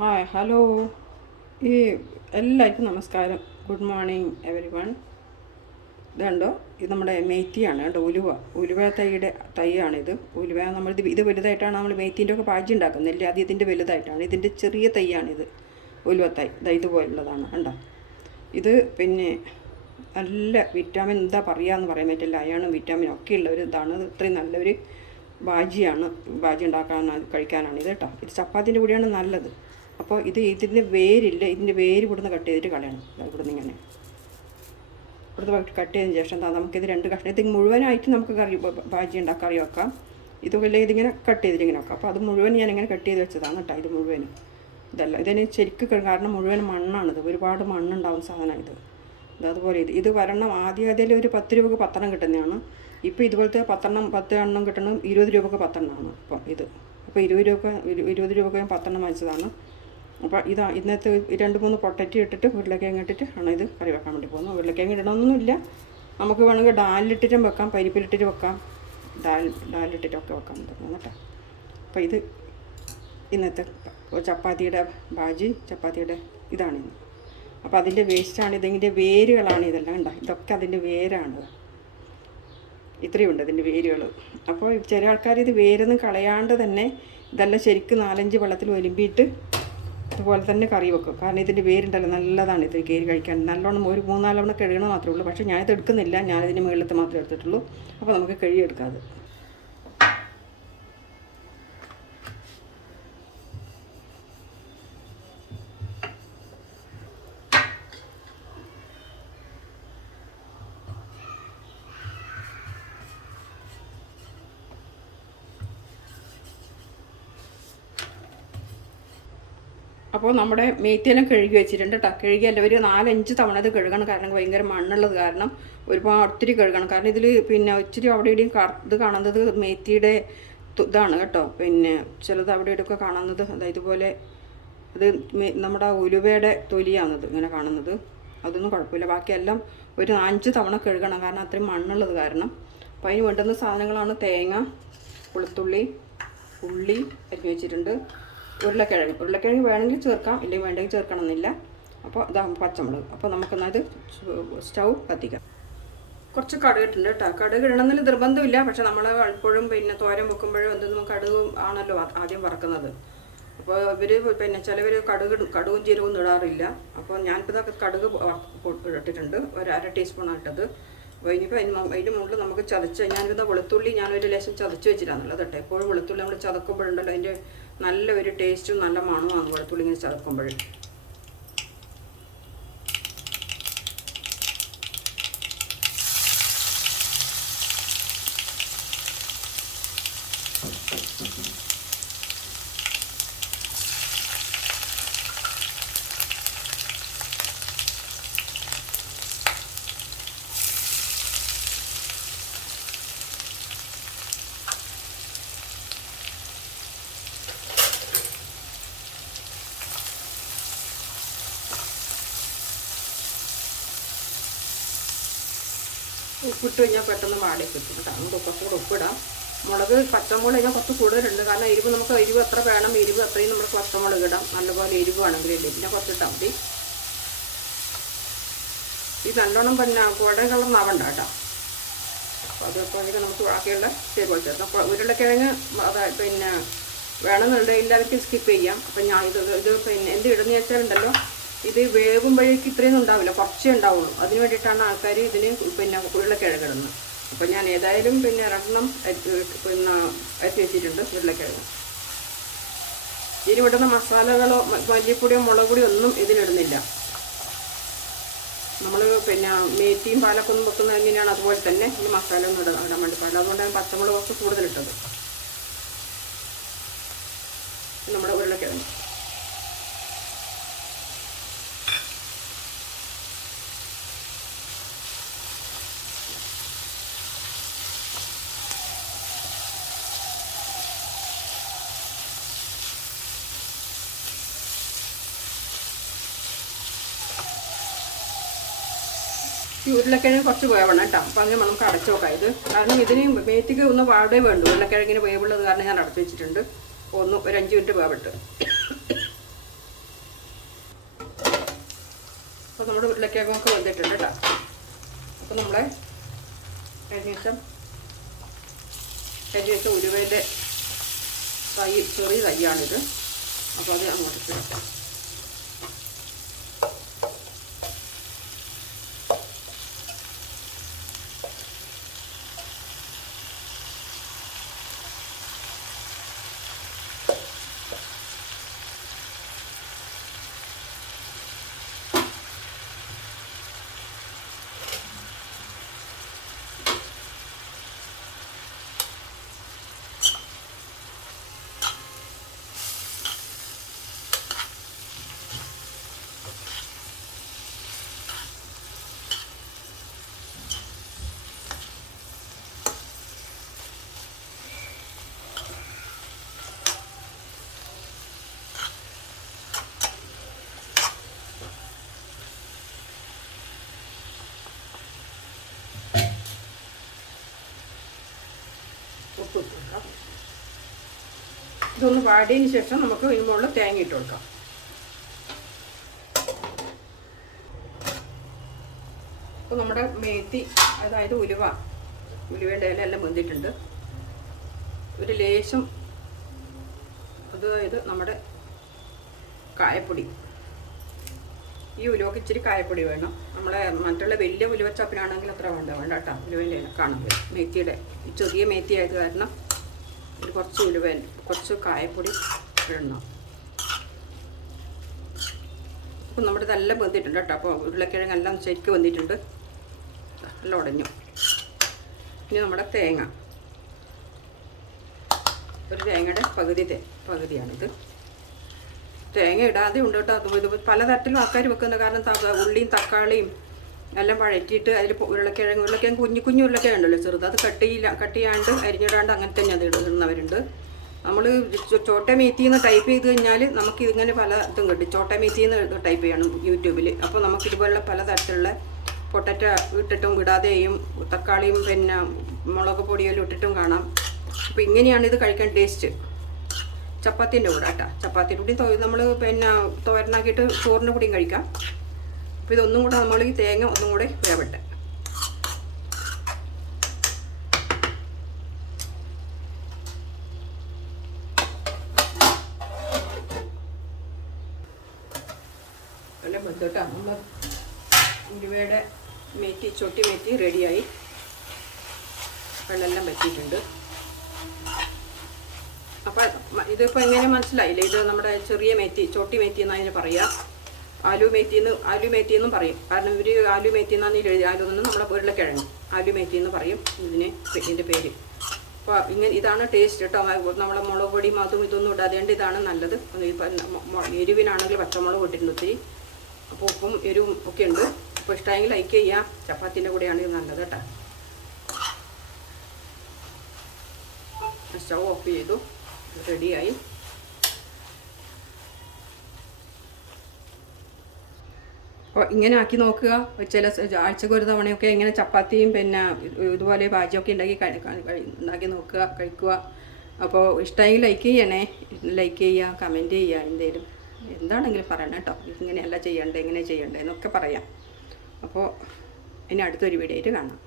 Hi hello ഈ എല്ലാവർക്കും നമസ്കാരം. Good morning every one. ഇതുണ്ടോ, ഇത് നമ്മുടെ മേത്തിയാണ് കേട്ടോ. ഉലുവ തൈയാണിത്. ഉലുവ ഇത് വലുതായിട്ടാണ് നമ്മൾ മേത്തീൻ്റെ ഒക്കെ പാചി ഉണ്ടാക്കുന്നില്ലേ, അത് ഇതിൻ്റെ വലുതായിട്ടാണ്. ഇതിൻ്റെ ചെറിയ തൈയാണിത്, ഉലുവ തൈ. ഇതുപോലുള്ളതാണ് കണ്ടോ. ഇത് പിന്നെ നല്ല വിറ്റാമിൻ എന്താ പറയുകയെന്ന് പറയാൻ പറ്റില്ല, അയണും വിറ്റാമിനും ഒക്കെ ഉള്ള ഒരു ഇതാണ്. ഇത്രയും നല്ലൊരു ബാജി കഴിക്കാനാണ് ഇത് കേട്ടോ. ഇത് ചപ്പാത്തിൻ്റെ കൂടെയാണ് നല്ലത്. അപ്പോൾ ഇതിൻ്റെ വേരില്ല, ഇതിൻ്റെ വേര് ഇവിടുന്ന് കട്ട് ചെയ്തിട്ട് കളയണം. ഇവിടുന്ന് കട്ട് ചെയ്തതിന് ശേഷം നമുക്കിത് രണ്ട് കഷ്ണം, ഇത് മുഴുവനായിട്ട് നമുക്ക് കറി വെക്കാം. ഇതുപോലെ ഇതിങ്ങനെ കട്ട് ചെയ്തിട്ട് ഇങ്ങനെ വെക്കാം. അപ്പോൾ അത് മുഴുവൻ ഞാനിങ്ങനെ കട്ട് ചെയ്ത് വെച്ചതാണ് കേട്ടോ. ഇത് മുഴുവനും ഇതല്ല, ഇതിന് ശരിക്കും കാരണം മുഴുവൻ മണ്ണാണിത്. ഒരുപാട് മണ്ണുണ്ടാവുന്ന സാധനമാണ് ഇത്. അതുപോലെ ഇത് വരണം ആദ്യം ഒരു 10 രൂപക്ക് 10 എണ്ണം കിട്ടുന്നതാണ്. ഇപ്പോൾ ഇതുപോലത്തെ 10 എണ്ണം കിട്ടണം 20 രൂപക്ക് 10 എണ്ണമാണ് ഇപ്പം ഇത്. അപ്പോൾ 20 രൂപക്ക് ഞാൻ 10 എണ്ണം വാങ്ങിച്ചതാണ്. അപ്പോൾ ഇന്നത്തെ 2-3 പൊട്ടറ്റി ഇട്ടിട്ട് ഉരുളക്കിഴങ്ങ് ഇട്ടിട്ട് ആണ് ഇത് കറി വെക്കാൻ വേണ്ടി പോകുന്നത്. ഉരുളക്കിഴങ്ങ് ഇടണമെന്നൊന്നുമില്ല, നമുക്ക് വേണമെങ്കിൽ ഡാലിലിട്ടിട്ടും വെക്കാം, പരിപ്പിലിട്ടിട്ട് വെക്കാം, ഡാലിലിട്ടിട്ടൊക്കെ വെക്കാൻ പറ്റും കേട്ടോ. അപ്പോൾ ഇത് ഇന്നത്തെ ചപ്പാത്തിയുടെ ചപ്പാത്തിയുടെ ഇതാണിന്ന്. അപ്പോൾ അതിൻ്റെ വേസ്റ്റാണ് ഇതിൻ്റെ വേരുകളാണ് ഇതെല്ലാം ഉണ്ടോ. ഇതൊക്കെ അതിൻ്റെ വേരാണ്. ഇത്രയുണ്ട് അതിൻ്റെ വേരുകൾ. അപ്പോൾ ചില ആൾക്കാർ ഇത് വേരൊന്നും കളയാണ്ട് തന്നെ ഇതെല്ലാം ശരിക്കും 4-5 വെള്ളത്തിൽ ഒലിമ്പിയിട്ട് അതുപോലെ തന്നെ കറി വെക്കും. കാരണം ഇതിൻ്റെ വേരുണ്ടല്ലോ, നല്ലതാണ് ഇത് കയറി കഴിക്കാൻ. നല്ലോണം ഒരു 3-4 തവണ കഴുകണം മാത്രമേ ഉള്ളൂ. പക്ഷേ ഞാനിത് എടുക്കുന്നില്ല, ഞാനിതിന് മുകളിലത്തെ മാത്രമേ എടുത്തിട്ടുള്ളൂ. അപ്പോൾ നമുക്ക് കഴുകിയെടുക്കാം. അപ്പോൾ നമ്മുടെ മേത്തിയെല്ലാം കഴുകി വെച്ചിട്ടുണ്ട് കേട്ടോ. കഴുകിയല്ല ഒരു 4-5 തവണ ഇത് കഴുകണം. കാരണം ഭയങ്കര മണ്ണുള്ളത് കാരണം ഒത്തിരി കഴുകണം. കാരണം ഇതിൽ പിന്നെ ഇച്ചിരി അവിടെ ഇവിടെയും ഇത് കാണുന്നത് മേത്തിയുടെ ഇതാണ് കേട്ടോ. പിന്നെ ചിലത് അവിടെ ഇവിടെയൊക്കെ കാണുന്നത് ഇതുപോലെ ഇത് നമ്മുടെ ഉലുവയുടെ തൊലിയാണത് ഇങ്ങനെ കാണുന്നത്. അതൊന്നും കുഴപ്പമില്ല. ബാക്കിയെല്ലാം ഒരു 5 തവണ കഴുകണം, കാരണം അത്രയും മണ്ണുള്ളത് കാരണം. അപ്പോൾ അതിന് വേണ്ടുന്ന സാധനങ്ങളാണ് തേങ്ങ, വെളുത്തുള്ളി, ഉള്ളി അരിഞ്ഞ് വെച്ചിട്ടുണ്ട്, ഉരുളക്കിഴങ്ങ് വേണമെങ്കിൽ ചേർക്കാം, ഇല്ലെങ്കിൽ വേണ്ടെങ്കിൽ ചേർക്കണമെന്നില്ല. അപ്പോൾ പച്ചമുളക്. അപ്പോൾ നമുക്കെന്നാൽ ഇത് സ്റ്റൗ കത്തിക്കാം. കുറച്ച് കടുക് ഇട്ടുണ്ട് കേട്ടോ. കടുക് ഇടണമെന്നില്ല നിർബന്ധമില്ല, പക്ഷെ നമ്മൾ എപ്പോഴും പിന്നെ തോരൻ വെക്കുമ്പോഴും എന്തെങ്കിലും കടുക് ആണല്ലോ ആദ്യം വറക്കുന്നത്. അപ്പോൾ ഇവർ പിന്നെ ചിലവർ കടുകും ജീരകവും ഇടാറില്ല. അപ്പോൾ ഞാനിപ്പോൾ ഇതൊക്കെ കടുക് ഇട്ടിട്ടുണ്ട്, ഒരു 1/2 ടീസ്പൂൺ ഇട്ടത്. അപ്പോൾ ഇനിയിപ്പോൾ അതിന് മുകളിൽ നമുക്ക് ഞാനിരുന്ന വെളുത്തുള്ളി ഞാനൊരു ലേശം ചതച്ച് വെച്ചിട്ടാണുള്ളത് കേട്ടോ. എപ്പോഴും വെളുത്തുള്ളി നമ്മൾ ചതക്കുമ്പോഴുണ്ടല്ലോ അതിൻ്റെ നല്ല ഒരു ടേസ്റ്റും നല്ല മണവുമാണ് വെളുത്തുള്ളി ഇങ്ങനെ ചതക്കുമ്പോഴും. ഉപ്പിട്ട് കഴിഞ്ഞാൽ പെട്ടെന്ന് വാടി കിട്ടും കേട്ടോ. നമുക്ക് കുറച്ചുകൂടെ ഉപ്പിടാം. മുളക് പച്ചമുളക് കഴിഞ്ഞാൽ കുറച്ച് കൂടുതലുണ്ട്, കാരണം നമുക്ക് എരിവ് എത്ര വേണം, എരിവ് അത്രയും നമ്മൾ പച്ചമുളക് ഇടാം. നല്ലപോലെ എരിവ് വേണമെങ്കിൽ ഇല്ലേ, പിന്നെ കുറച്ചിട്ടാൽ മതി. ഇത് നല്ലോണം പിന്നെ ഗോൾഡൻ കളറിനാവണ്ട കേട്ടോ. അപ്പോൾ അതിപ്പോൾ നമുക്ക് ബാക്കിയുള്ള ചേരുവ ചേർക്കാം. അപ്പോൾ ഉരുളക്കിഴങ്ങ് പിന്നെ വേണമെന്നുണ്ടെങ്കിൽ എല്ലാവർക്കും സ്കിപ്പ് ചെയ്യാം. അപ്പം ഞാൻ ഇത് പിന്നെ എന്ത് ഇടുന്ന വെച്ചാലുണ്ടല്ലോ, ഇത് വേവുമ്പോഴേക്ക് ഇത്രയൊന്നും ഉണ്ടാവില്ല, കുറച്ചേ ഉണ്ടാവുള്ളൂ. അതിന് വേണ്ടിയിട്ടാണ് ആൾക്കാർ ഇതിന് പിന്നെ ഉരുളക്കിഴങ്ങ് ഇടുന്നത്. അപ്പോൾ ഞാൻ ഏതായാലും പിന്നെ 2 പിന്നെ അരിഞ്ഞ് വെച്ചിട്ടുണ്ട് ഉരുളക്കിഴങ്ങ്. ഇതിന് വിടുന്ന മസാലകളോ മല്ലിപ്പൊടിയോ മുളക് പൊടിയോ ഒന്നും ഇതിനിടുന്നില്ല. നമ്മൾ പിന്നെ മേത്തിയും പാലൊക്കെ ഒന്നും വെക്കുന്നത് എങ്ങനെയാണ് അതുപോലെ തന്നെ ഈ മസാല ഒന്നും ഇടാൻ വേണ്ടി പാടില്ല. അതുകൊണ്ടാണ് പച്ചമുളക് കുറച്ച് കൂടുതലിട്ടത്. നമ്മുടെ ഉരുളക്കിഴങ്ങ് ഈ ഉരുളക്കിഴങ്ങ് കുറച്ച് വേവണം കേട്ടോ. അപ്പോൾ അങ്ങനെ നമുക്ക് അടച്ചു നോക്കാം ഇത്. കാരണം ഇതിന് മേത്തിക്ക് ഒന്ന് വാടേ വേണ്ടു. ഉരുളക്കിഴങ്ങിന് വേവുള്ളത് കാരണം ഞാൻ അടച്ചു വെച്ചിട്ടുണ്ട്. ഒരു 5 മിനിറ്റ് വേവിട്ട്. നമ്മുടെ ഉരുളക്കിഴങ്ങൊക്കെ വന്നിട്ടുണ്ട് കേട്ടോ. അപ്പോൾ നമ്മളെ ഏകദേശം ഉലുവേൻ്റെ തൈ, ചെറിയ തൈയാണിത്. അപ്പോൾ അത് അങ്ങോട്ട് ഇടാം. ഇതൊന്ന് വാടിയതിന് ശേഷം നമുക്ക് ഇതിന് മുകളിൽ തേങ്ങ ഇട്ട് കൊടുക്കാം. അപ്പോൾ നമ്മുടെ മേത്തി, അതായത് ഉലുവേൻ്റെ ഇല എല്ലാം വെന്തിട്ടുണ്ട്. ഒരു ലേശം, അതായത് നമ്മുടെ കായപ്പൊടി. ഈ ഉലുവക്ക് ഇച്ചിരി കായപ്പൊടി വേണം. നമ്മളെ മറ്റുള്ള വലിയ ഉലുവച്ചപ്പിനാണെങ്കിൽ അത്ര വേണ്ട കേട്ടോ. ഉലുവേൻ്റെ ഇല കാണാൻ വരും. മേത്തിയുടെ ചെറിയ മേത്തി ആയത് കാരണം ഒരു കുറച്ച് കായപ്പൊടി ഇടണം. അപ്പം നമ്മുടെ ഇതെല്ലാം വെന്തിട്ടുണ്ട് കേട്ടോ. അപ്പോൾ ഉരുളക്കിഴങ്ങെല്ലാം ശരിക്ക് വെന്തിട്ടുണ്ട്, എല്ലാം ഉടഞ്ഞു. ഇനി നമ്മുടെ തേങ്ങ, ഒരു തേങ്ങയുടെ പകുതിയാണിത്. തേങ്ങ ഇടാതെ ഉണ്ട് കേട്ടോ. ഇത് പലതരത്തിലും ആൾക്കാർ വെക്കുന്നത്. കാരണം ഉള്ളിയും തക്കാളിയും എല്ലാം വഴറ്റിയിട്ട് അതിൽ ഉരുളക്കിഴങ്ങ് കുഞ്ഞു ഉരുളക്കിഴങ്ങ് ഉണ്ടല്ലോ ചെറുത്, അത് കട്ട് ചെയ്യാണ്ട് അരിഞ്ഞിടാണ്ട് അങ്ങനെ തന്നെ അത് ഇടുന്നവരുണ്ട്. നമ്മൾ ചോട്ടമേത്തിന്ന് ടൈപ്പ് ചെയ്ത് കഴിഞ്ഞാൽ നമുക്ക് ഇതിങ്ങനെ പല ഇതും കിട്ടും. ചോട്ടമേത്തിന്ന് ടൈപ്പ് ചെയ്യണം യൂട്യൂബിൽ. അപ്പോൾ നമുക്ക് ഇതുപോലുള്ള പലതരത്തിലുള്ള പൊട്ടറ്റോ ഇട്ടിട്ടും ഇടാതെയും തക്കാളിയും പിന്നെ മുളക് പൊടിയെല്ലാം ഇട്ടിട്ടും കാണാം. അപ്പോൾ ഇങ്ങനെയാണ് ഇത് കഴിക്കാൻ ടേസ്റ്റ്. ചപ്പാത്തിൻ്റെ കൂടെ കേട്ടോ. ചപ്പാത്തിൻ്റെ കൂടി നമ്മൾ പിന്നെ തോരനാക്കിയിട്ട് ചോറിൻ്റെ കൂടിയും കഴിക്കാം. അപ്പോൾ ഇതൊന്നും കൂടെ നമ്മൾ ഈ തേങ്ങ ഒന്നും കൂടെ വേവട്ടെ. എല്ലാം വെച്ചിട്ടാ നമ്മൾ ഉലുവയുടെ ചൊട്ടി മേത്തി റെഡിയായി. വെള്ളമെല്ലാം വറ്റിയിട്ടുണ്ട്. അപ്പോൾ ഇതിപ്പോൾ എങ്ങനെ മനസ്സിലായില്ലേ? ഇത് നമ്മുടെ ചെറിയ ചൊട്ടി മേത്തി എന്നതിന് പറയാം. ആലു മേത്തി എന്നും പറയും. കാരണം ഇവർ ആലു മേത്തി എന്നാണ് എഴുതി. ആലു എന്ന് നമ്മളെ ഉരുളക്കിഴങ്ങ് ആലു മേത്തി എന്ന് പറയും ഇതിൻ്റെ പേര്. അപ്പോൾ ഇതാണ് ടേസ്റ്റ് കേട്ടോ. നമ്മളെ മുളക് പൊടിയും അതും ഇതൊന്നും ഇടാതെണ്ട് ഇതാണ് നല്ലത്. എരിവിനാണെങ്കിൽ പച്ചമുളക് ഇട്ടിട്ടുണ്ട് ഒത്തിരി. അപ്പോൾ ഉപ്പും എരിവും ഒക്കെ ഉണ്ട്. അപ്പോൾ ഇഷ്ടമെങ്കിൽ ലൈക്ക് ചെയ്യാം. ചപ്പാത്തിൻ്റെ കൂടെയാണ് ഇത് നല്ലത് കേട്ടോ. സ്റ്റൗ ഓഫ് ചെയ്തു, റെഡിയായി. അപ്പോൾ ഇങ്ങനെ ആക്കി നോക്കുക. ചില ആഴ്ചക്ക് ഒരു തവണയൊക്കെ ഇങ്ങനെ ചപ്പാത്തിയും പിന്നെ ഇതുപോലെ ഭാജിയൊക്കെ ഉണ്ടാക്കി നോക്കുക, കഴിക്കുക. അപ്പോൾ ഇഷ്ടമെങ്കിൽ ലൈക്ക് ചെയ്യണേ. ലൈക്ക് ചെയ്യുക, കമൻറ്റ് ചെയ്യുക, എന്താണെങ്കിലും പറയണം കേട്ടോ. ഇങ്ങനെയല്ല ചെയ്യണ്ടേ, ഇങ്ങനെ ചെയ്യണ്ടേ എന്നൊക്കെ പറയാം. അപ്പോൾ ഇനി അടുത്തൊരു വീഡിയോയിൽ കാണാം.